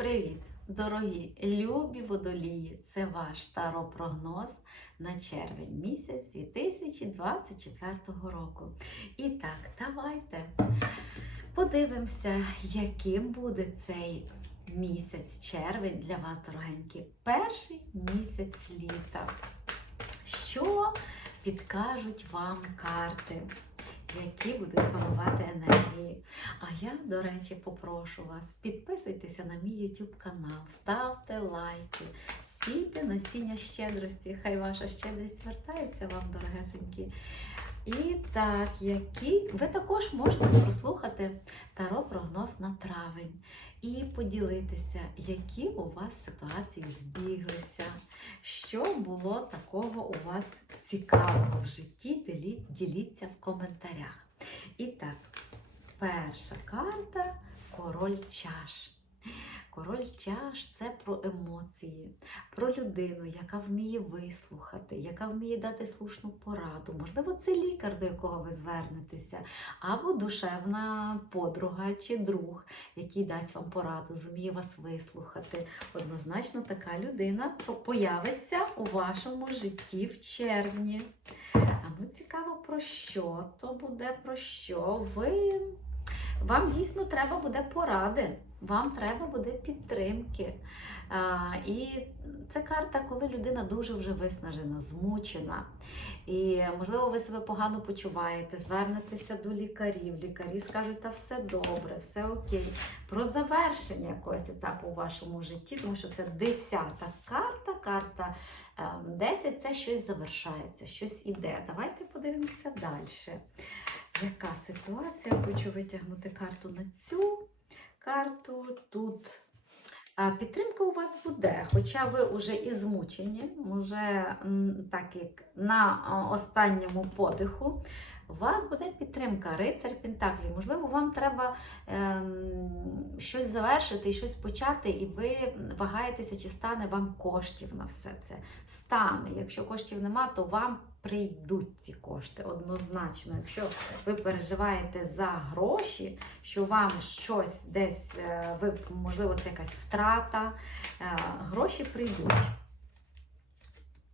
Привіт, дорогі любі водолії! Це ваш таро-прогноз на червень місяць 2024 року. І так, давайте подивимося, яким буде цей місяць червень для вас, дорогенькі. Перший місяць літа. Що підкажуть вам карти? Які будуть панувати енергії. А я, до речі, попрошу вас, підписуйтеся на мій YouTube канал, ставте лайки, сійте насіння щедрості. Хай ваша щедрість вертається вам, дорогесенькі. І так, які ви також можете прослухати таро прогноз на травень і поділитися, які у вас ситуації збіглися, що було такого у вас цікавого в житті. Діліться в коментарях. І так, перша карта король чаш. Король чаш це про емоції, про людину, яка вміє вислухати, яка вміє дати слушну пораду. Можливо, це лікар, до якого ви звернетеся, або душевна подруга чи друг, який дасть вам пораду, зуміє вас вислухати. Однозначно, така людина появиться у вашому житті в червні. А ну цікаво, про що то буде, про що ви. Вам дійсно треба буде поради, вам треба буде підтримки. А, і це карта, коли людина дуже вже виснажена, змучена. І, можливо, ви себе погано почуваєте, звернетеся до лікарів. Лікарі скажуть, та все добре, все окей. Про завершення якогось етапу у вашому житті, тому що це десята карта, карта ем, 10 це щось завершається, щось іде. Давайте подивимося далі. Яка ситуація? Хочу витягнути карту на цю карту. Тут підтримка у вас буде, хоча ви вже і змучені, вже так як на останньому подиху. У вас буде підтримка, рицар Пентаклів. Можливо, вам треба ем, щось завершити щось почати, і ви вагаєтеся, чи стане вам коштів на все це. Стане. Якщо коштів нема, то вам прийдуть ці кошти однозначно. Якщо ви переживаєте за гроші, що вам щось десь, е, ви, можливо, це якась втрата, е, гроші прийдуть.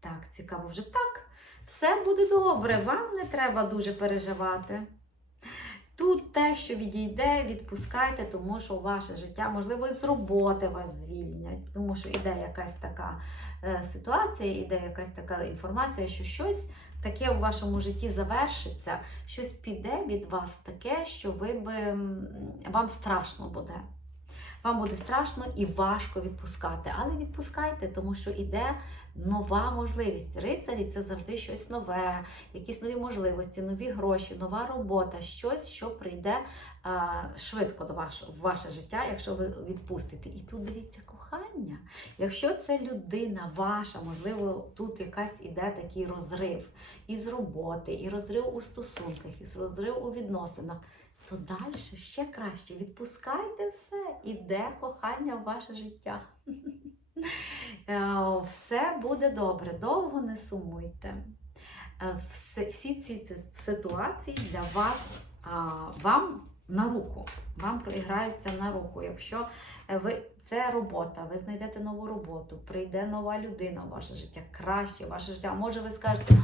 Так, цікаво, вже так. Все буде добре, вам не треба дуже переживати. Тут те, що відійде, відпускайте, тому що ваше життя, можливо, з роботи вас звільнять, тому що іде якась така е, ситуація, іде якась така інформація, що щось таке у вашому житті завершиться, щось піде від вас таке, що ви би, вам страшно буде. Вам буде страшно і важко відпускати, але відпускайте, тому що іде нова можливість. Рицарі це завжди щось нове, якісь нові можливості, нові гроші, нова робота, щось, що прийде швидко до вашого в ваше життя, якщо ви відпустите. І тут дивіться кохання. Якщо це людина ваша, можливо, тут якась іде такий розрив із роботи, і розрив у стосунках, і розрив у відносинах. То далі ще краще. Відпускайте все, іде кохання в ваше життя. Е, Все буде добре, довго не сумуйте. Е, Всі ці ці ситуації для вас вам на руку. Вам проіграються на руку. Якщо е, ви це робота, ви знайдете нову роботу, прийде нова людина ваше життя, краще ваше життя. Може, ви скажете,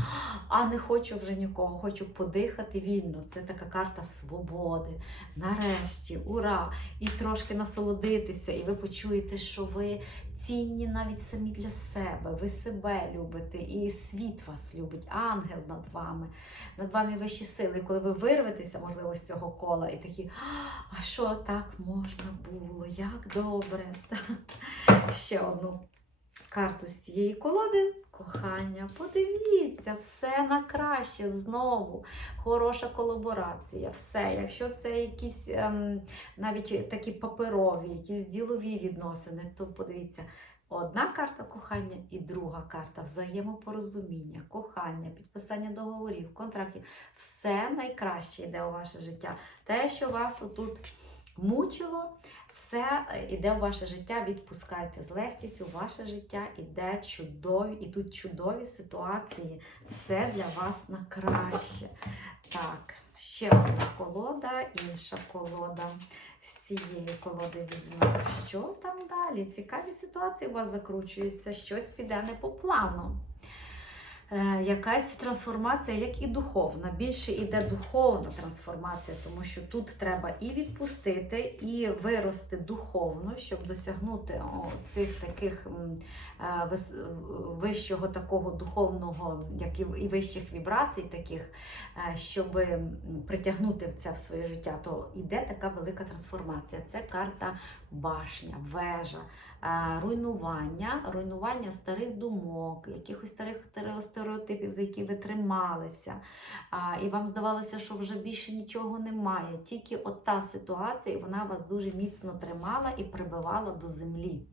а не хочу вже нікого, хочу подихати вільно. Це така карта свободи. Нарешті, ура! І трошки насолодитися, і ви почуєте, що ви цінні навіть самі для себе. Ви себе любите, і світ вас любить, ангел над вами, над вами вищі сили. І коли ви вирветеся, можливо, з цього кола, і такі, а що так можна було? Як добре. Ще одну карту з цієї колоди. Кохання, подивіться, все на краще знову. Хороша колаборація, все. Якщо це якісь ем, навіть такі паперові, якісь ділові відносини, то подивіться, одна карта кохання і друга карта взаємопорозуміння, кохання, підписання договорів, контрактів. Все найкраще йде у ваше життя. Те, що вас отут мучило, все е, іде у ваше життя, відпускайте з легкістю, ваше життя іде чудові, і тут чудові ситуації. Все для вас на краще. Так, ще одна колода, інша колода. З цієї колоди візьмемо. Що там далі? Цікаві ситуації у вас закручуються, щось піде не по плану. Е, якась трансформація, як і духовна. Більше іде духовна трансформація, тому що тут треба і відпустити, і вирости духовно, щоб досягнути цих таких е, вис- вищого такого духовного, як і, вищих вібрацій, таких, е, щоб притягнути це в своє життя, то йде така велика трансформація. Це карта башня, вежа, е, руйнування, руйнування старих думок, якихось старих стереотипів, за які ви трималися. І вам здавалося, що вже більше нічого немає. Тільки от та ситуація, і вона вас дуже міцно тримала і прибивала до землі.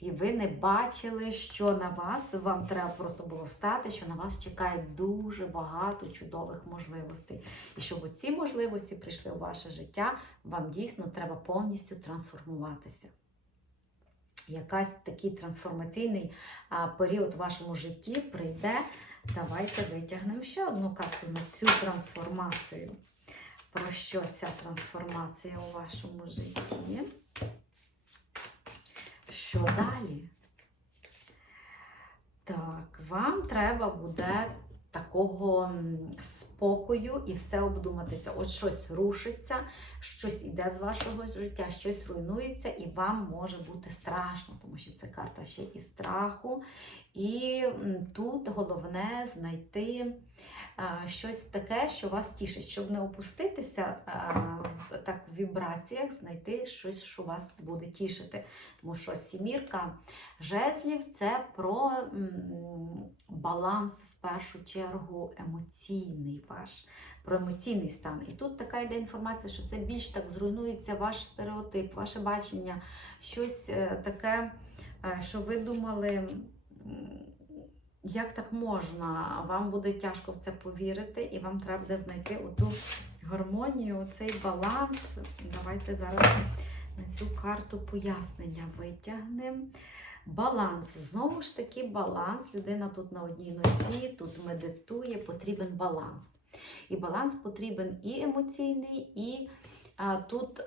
І ви не бачили, що на вас, вам треба просто було встати, що на вас чекає дуже багато чудових можливостей. І щоб ці можливості прийшли у ваше життя, вам дійсно треба повністю трансформуватися. Якась такий трансформаційний а, період в вашому житті прийде. Давайте витягнемо ще одну карту на цю трансформацію. Про що ця трансформація у вашому житті? Що далі? Так, вам треба буде такого спокою і все обдуматися. От щось рушиться, щось іде з вашого життя, щось руйнується, і вам може бути страшно, тому що це карта ще і страху. І тут головне знайти щось таке, що вас тішить, щоб не опуститися так в вібраціях, знайти щось, що вас буде тішити. Тому що сімірка жезлів це про баланс в першу чергу емоційний ваш, про емоційний стан. І тут така йде інформація, що це більш так зруйнується ваш стереотип, ваше бачення, щось е, таке, е, що ви думали. Як так можна? Вам буде тяжко в це повірити, і вам треба буде знайти оту гармонію, оцей баланс. Давайте зараз на цю карту пояснення витягнемо. Баланс. Знову ж таки, баланс. Людина тут на одній нозі, тут медитує, потрібен баланс. І баланс потрібен і емоційний, і тут е,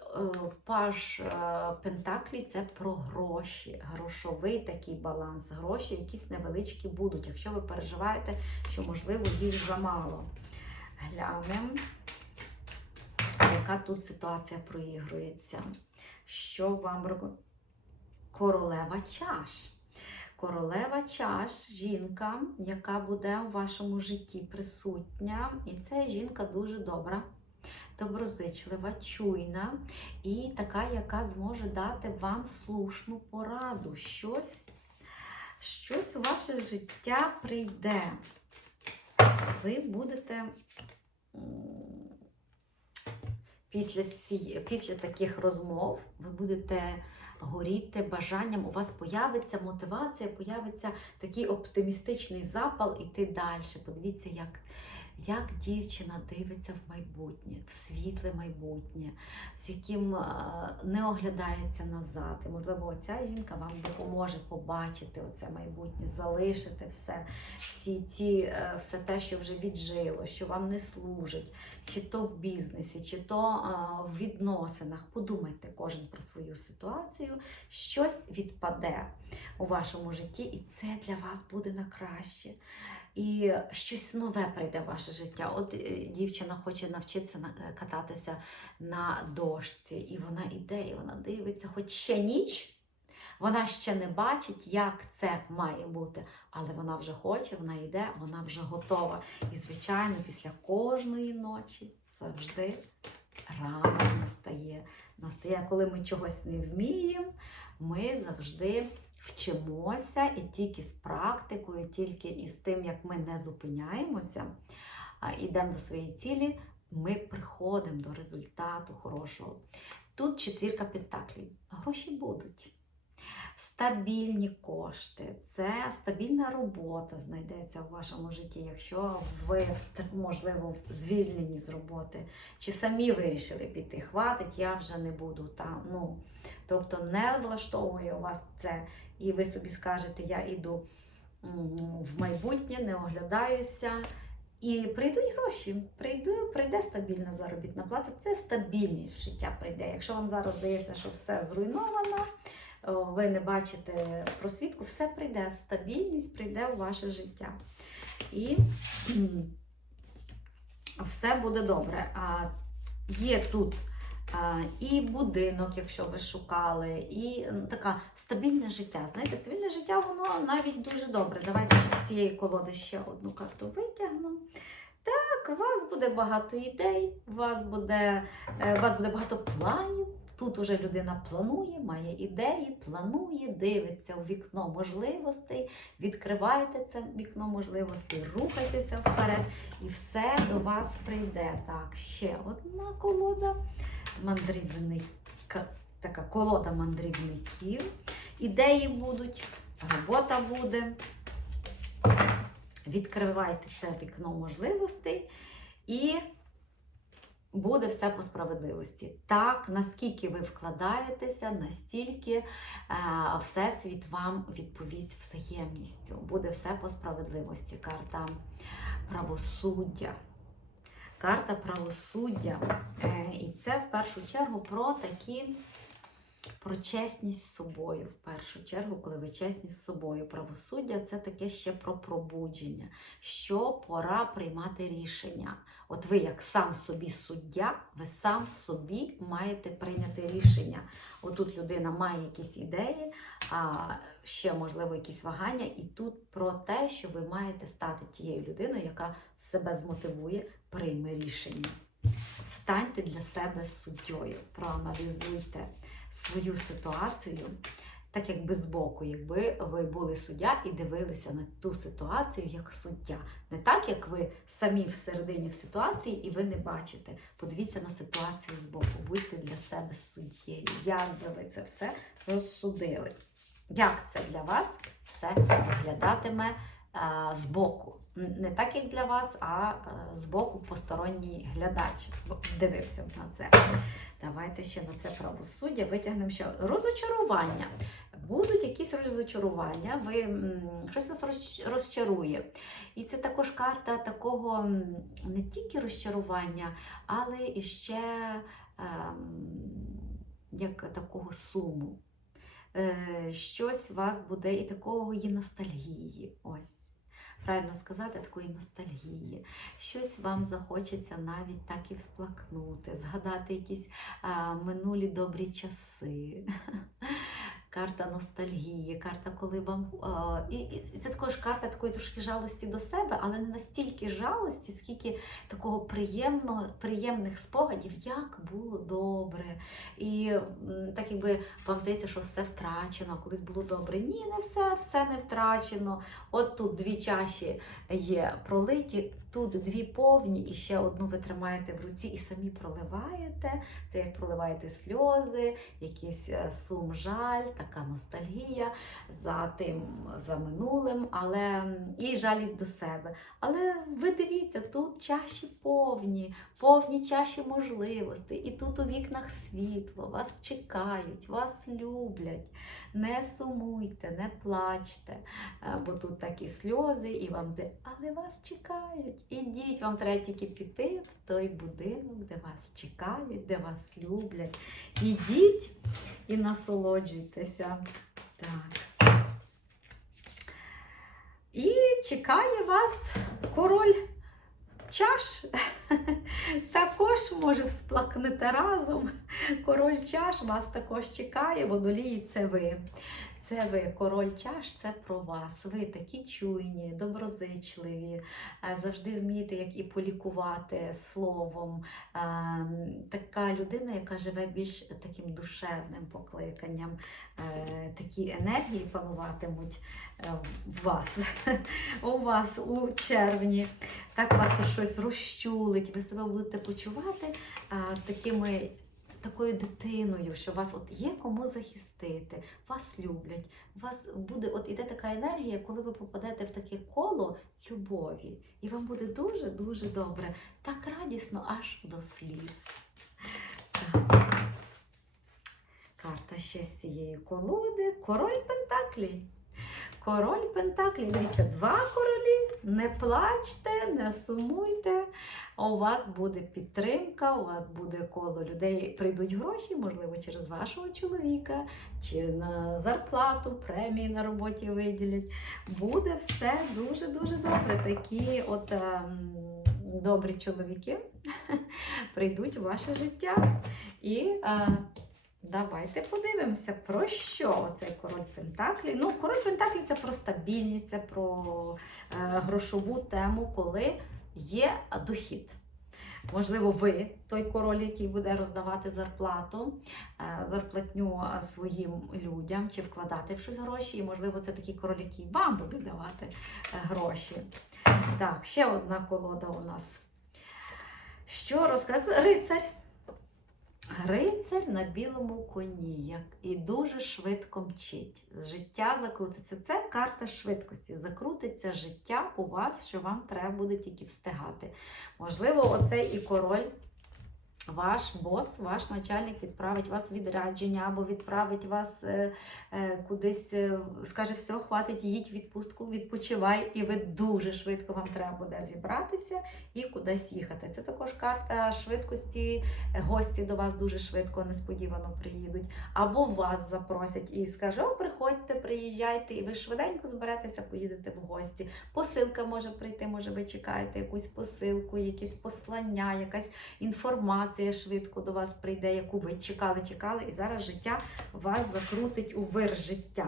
паш е, Пентаклі це про гроші, грошовий такий баланс. Гроші якісь невеличкі будуть, якщо ви переживаєте, що можливо їх замало. Глянемо, яка тут ситуація проігрується. Що вам робити? Королева чаш. Королева чаш жінка, яка буде у вашому житті присутня. І ця жінка дуже добра, доброзичлива, чуйна і така, яка зможе дати вам слушну пораду. Щось, щось у ваше життя прийде. Ви будете після, ці, після таких розмов, ви будете горіти бажанням, у вас появиться мотивація, появиться такий оптимістичний запал іти далі. Подивіться, як, як дівчина дивиться в майбутнє, в світле майбутнє, з яким е, не оглядається назад. І, можливо, оця жінка вам допоможе побачити оце майбутнє, залишити все, всі ці, е, все те, що вже віджило, що вам не служить, чи то в бізнесі, чи то в відносинах. Подумайте кожен про свою ситуацію, щось відпаде у вашому житті, і це для вас буде на краще. І щось нове прийде в ваше життя. От е, дівчина хоче навчитися е, кататися на дошці, і вона іде, і вона дивиться, хоч ще ніч. Вона ще не бачить, як це має бути, але вона вже хоче, вона йде, вона вже готова. І, звичайно, після кожної ночі завжди ранок настає. Настає, коли ми чогось не вміємо, ми завжди вчимося і тільки з практикою, тільки із тим, як ми не зупиняємося, йдемо до своєї цілі, ми приходимо до результату хорошого. Тут четвірка пентаклів. Гроші будуть. Стабільні кошти, це стабільна робота знайдеться в вашому житті, якщо ви можливо звільнені з роботи, чи самі вирішили піти. Хватить, я вже не буду там. Ну, тобто не влаштовує вас це, і ви собі скажете, я йду в майбутнє, не оглядаюся. І прийдуть гроші, прийде, прийде стабільна заробітна плата. Це стабільність в життя прийде. Якщо вам зараз здається, що все зруйновано, ви не бачите просвітку, все прийде, стабільність прийде у ваше життя. І все буде добре. А є тут і будинок, якщо ви шукали, і така стабільне життя. Знаєте, стабільне життя, воно навіть дуже добре. Давайте з цієї колоди ще одну карту витягну. Так, у вас буде багато ідей, у вас буде, е, у вас буде багато планів. Тут уже людина планує, має ідеї, планує, дивиться у вікно можливостей, відкривайте це вікно можливостей, рухайтеся вперед, і все до вас прийде. Так, ще одна колода мандрівника, така колода мандрівників. Ідеї будуть, робота буде. Відкривайте це вікно можливостей і буде все по справедливості. Так, наскільки ви вкладаєтеся, настільки е, Всесвіт вам відповість взаємністю. Буде все по справедливості. Карта правосуддя. Карта правосуддя. Е, і це в першу чергу про такі. Про чесність з собою, в першу чергу, коли ви чесні з собою. Правосуддя це таке ще про пробудження, що пора приймати рішення. От ви, як сам собі суддя, ви сам собі маєте прийняти рішення. Отут людина має якісь ідеї, а ще, можливо, якісь вагання, і тут про те, що ви маєте стати тією людиною, яка себе змотивує, прийме рішення. Станьте для себе суддєю, проаналізуйте свою ситуацію, так якби збоку, якби ви були суддя і дивилися на ту ситуацію як суддя. Не так, як ви самі всередині в ситуації і ви не бачите. Подивіться на ситуацію збоку, будьте для себе суддєю. Як би ви це все розсудили? Як це для вас все виглядатиме а, збоку? Не так, як для вас, а а, збоку посторонній глядач дивився на це. Давайте ще на це правосуддя витягнемо ще розочарування. Будуть якісь розочарування, ви, щось вас розчарує. І це також карта такого не тільки розчарування, але і ще ем, як такого суму. Е, щось у вас буде і такого є ностальгії. Ось. Правильно сказати, такої ностальгії. Щось вам захочеться навіть так і всплакнути, згадати якісь минулі добрі часи. Карта ностальгії, карта, коли вам. А, і, і це також карта такої трошки жалості до себе, але не настільки жалості, скільки такого приємного, приємних спогадів, як було добре. І так якби вам здається, що все втрачено, колись було добре. Ні, не все, все не втрачено. От тут дві чаші є пролиті, тут дві повні, і ще одну ви тримаєте в руці і самі проливаєте. Це як проливаєте сльози, якийсь е, сум, жаль, така ностальгія за тим, за минулим, але і жалість до себе. Але ви дивіться, тут чаші повні, повні чаші можливостей, і тут у вікнах світло, вас чекають, вас люблять. Не сумуйте, не плачте, е, бо тут такі сльози, і вам де, але вас чекають. Ідіть, вам треба тільки піти в той будинок, де вас чекають, де вас люблять. Ідіть і насолоджуйтеся. Так. І чекає вас король чаш. Також може всплакнути разом. Король чаш вас також чекає, водолії це ви. Це ви, король чаш, це про вас. Ви такі чуйні, доброзичливі, е, завжди вмієте як і полікувати словом. Е, Така людина, яка живе більш таким душевним покликанням. Е, Такі енергії пануватимуть в вас, у вас у червні. Так вас щось розчулить, ви себе будете почувати такими. Такою дитиною, що вас от є кому захистити, вас люблять, вас буде, от іде така енергія, коли ви попадете в таке коло любові, і вам буде дуже-дуже добре, так радісно аж до сліз. Карта ще з цієї колоди. Король Пентаклі. Король Пентаклі. Дивіться, два королі. Не плачте, не сумуйте. У вас буде підтримка, у вас буде коло людей, прийдуть гроші, можливо, через вашого чоловіка, чи на зарплату, премії на роботі виділять. Буде все дуже-дуже добре. Такі от ем, добрі чоловіки прийдуть у ваше життя. І е, давайте подивимося, про що цей король Пентаклі. Ну, король Пентаклі це про стабільність, це про е, грошову тему, коли є дохід. Можливо, ви той король, який буде роздавати зарплату, е, зарплатню е, своїм людям чи вкладати в щось гроші. І, можливо, це такий король, який вам буде давати е, гроші. Так, ще одна колода у нас. Що розказує рицарь? Рицар на білому коні, як і дуже швидко мчить. Життя закрутиться. Це карта швидкості. Закрутиться життя у вас, що вам треба буде тільки встигати. Можливо, оцей і король, ваш бос, ваш начальник відправить вас відрядження або відправить вас е, е, кудись, е, скаже, все, хватить, їдь відпустку, відпочивай, і ви дуже швидко вам треба буде зібратися і кудись їхати. Це також карта швидкості. Гості до вас дуже швидко, несподівано приїдуть. Або вас запросять і скажуть, о, приходьте, приїжджайте, і ви швиденько зберетеся, поїдете в гості. Посилка може прийти, може ви чекаєте якусь посилку, якісь послання, якась інформація швидко до вас прийде, яку ви чекали, чекали, і зараз життя вас закрутить у вир життя.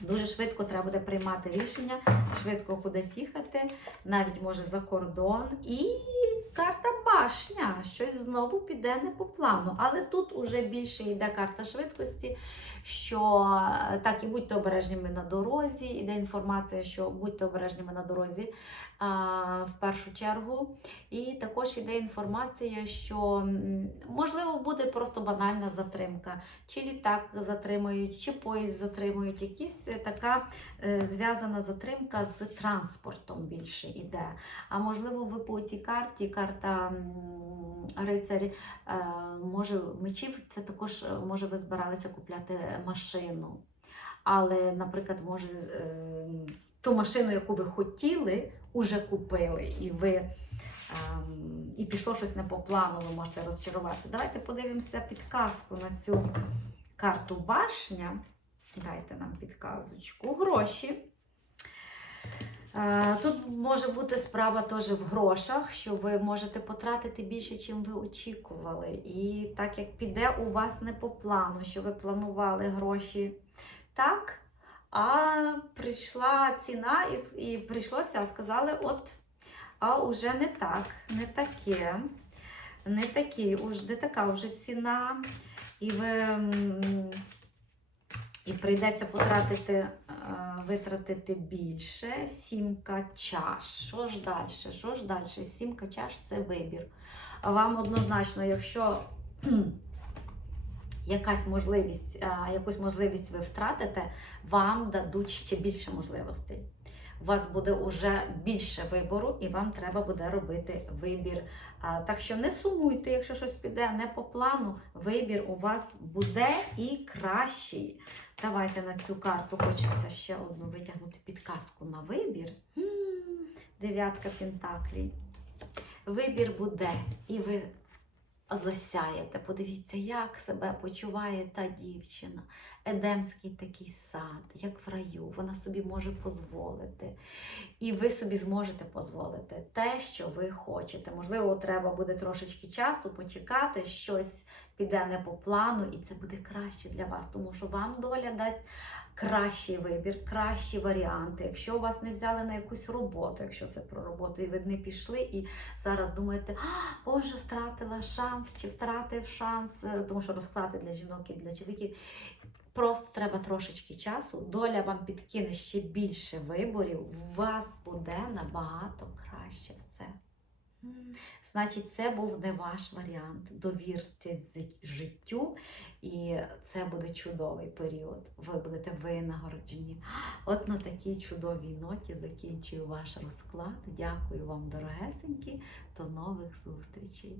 Дуже швидко треба буде приймати рішення, швидко кудись їхати, навіть може за кордон. І карта башня. Щось знову піде не по плану. Але тут уже більше йде карта швидкості, що е, так і будьте обережними на дорозі. Іде інформація, що будьте обережними на дорозі в першу чергу. І також іде інформація, що можливо буде просто банальна затримка, чи літак затримують, чи поїзд затримують. Якісь е, така е, зв'язана затримка з транспортом більше іде. А можливо, ви по цій карті, карта м, рицарі, е, може мечів, це також може ви збиралися купляти машину. Але, наприклад, може ту машину, яку ви хотіли, уже купили, і ви ем, і пішло щось не по плану, ви можете розчаруватися. Давайте подивимося підказку на цю карту башня. Дайте нам підказочку. Гроші. Е, Тут може бути справа теж в грошах, що ви можете потратити більше, чим ви очікували. І так як піде у вас не по плану, що ви планували гроші так, а прийшла ціна і, і прийшлося, сказали, от, а уже не так, не таке, не такі, не така вже ціна. І ви і прийдеться потратити, е, витратити більше. Сімка чаш. Що ж далі? Що ж далі? Сімка чаш це вибір. Вам однозначно, якщо якась можливість, е, якусь можливість ви втратите, вам дадуть ще більше можливостей. У вас буде вже більше вибору, і вам треба буде робити вибір. Так що не сумуйте, якщо щось піде не по плану, вибір у вас буде і кращий. Давайте на цю карту хочеться ще одну витягнути підказку на вибір. Дев'ятка пентаклей. Вибір буде, і ви засяєте. Подивіться, як себе почуває та дівчина. Едемський такий сад, як в раю. Вона собі може дозволити. І ви собі зможете дозволити те, що ви хочете. Можливо, треба буде трошечки часу почекати, щось піде не по плану, і це буде краще для вас, тому що вам доля дасть кращий вибір, кращі варіанти. Якщо вас не взяли на якусь роботу, якщо це про роботу, і ви не пішли, і зараз думаєте, а, Боже, втратила шанс чи втратив шанс, е, тому що розклади для жінок і для чоловіків. Просто треба трошечки часу. Доля вам підкине ще більше виборів. У вас буде набагато краще все. Значить, це був не ваш варіант. Довірте життю, і це буде чудовий період. Ви будете винагороджені. От на такій чудовій ноті закінчую ваш розклад. Дякую вам, дорогесенькі. До нових зустрічей!